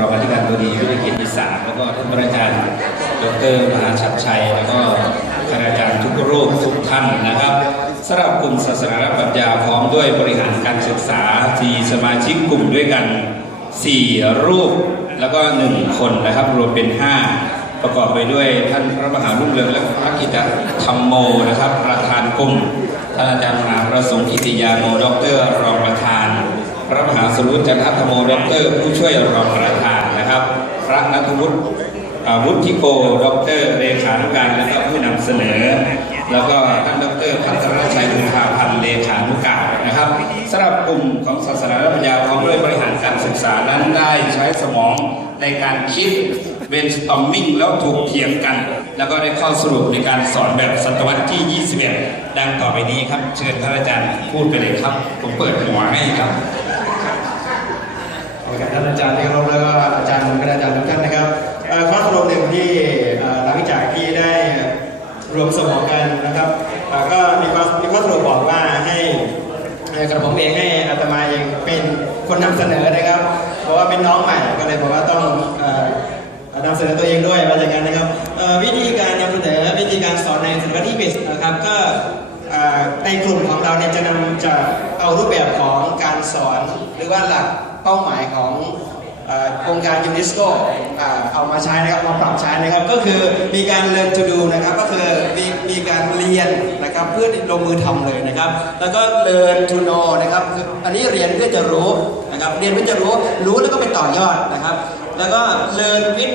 รองอธิการบดีวิทยาเขตอีสานแล้วก็ท่านอาจารย์ดรมหาชัดชัย แล้วก็คณาจารย์ทุกรูปทุกท่านนะครับสำหรับกลุ่มศาสนาปรัชญาพร้อมด้วยบริหารการศึกษาที่สมาชิกกลุ่มด้วยกัน 4 รูปแล้วก็ 1 คนนะครับ รวมเป็น 5 ประกอบไปด้วยท่านพระมหารุ่งเรืองและพระกิตธรรมโมนะครับ ประธานกลุ่มท่านอาจารย์มหาประสงค์กิติยาโนดรรองประธาน สรุปจันทธรรมโมด็อกเตอร์ผู้ช่วยรองประธานนะครับ พระนัทวุฒิวุฒิโกด็อกเตอร์เลขานุการและก็ผู้นำเสนอ แล้วก็ท่านดรพัทรชัยบุญภาพันธ์เลขานุการนะครับสำหรับกลุ่มของศาสนาและปัญญาพร้อมด้วยบริหารการศึกษานั้นได้ใช้สมองในการคิดเวนสตอมมิ่งแล้วถูกเถียงกัน แล้วก็ได้ข้อสรุปในการสอนแบบศตวรรษที่ 21 ดังต่อไปนี้ครับ เชิญท่านอาจารย์พูดไปเลยครับ ผมเปิดหัวให้ครับ มสมองกันนะครับก็มีข้อมีข้อสรุปบอกว่าให้กระผมเองให้อาตมาเองเป็นคนนำเสนอนะครับ เพราะว่าเป็นน้องใหม่ก็เลยบอกว่าต้องอ่อนำเสนอตัวเองด้วยว่าอย่างนั้นนะครับวิธีการนำเสนอวิธีการสอนในศิลปะที่บิสนะครับก็ในกลุ่มของเราเนี่ยจะนำจะเอารูปแบบของการสอน หรือว่าหลักเป้าหมายของอ่อโครงการยูนิสโกเอามาใช้นะครับมาปรับใช้นะครับ ก็คือมีการ learn to do นะครับ รียนนะครับเพื่อลงมือทำเลยนะครับ แล้วก็ learn to know นะครับคืออันนี้เรียนเพื่อจะรู้นะครับเรียนเพื่อจะรู้รู้แล้วก็ไปต่อยอดนะครับ แล้วก็ learn with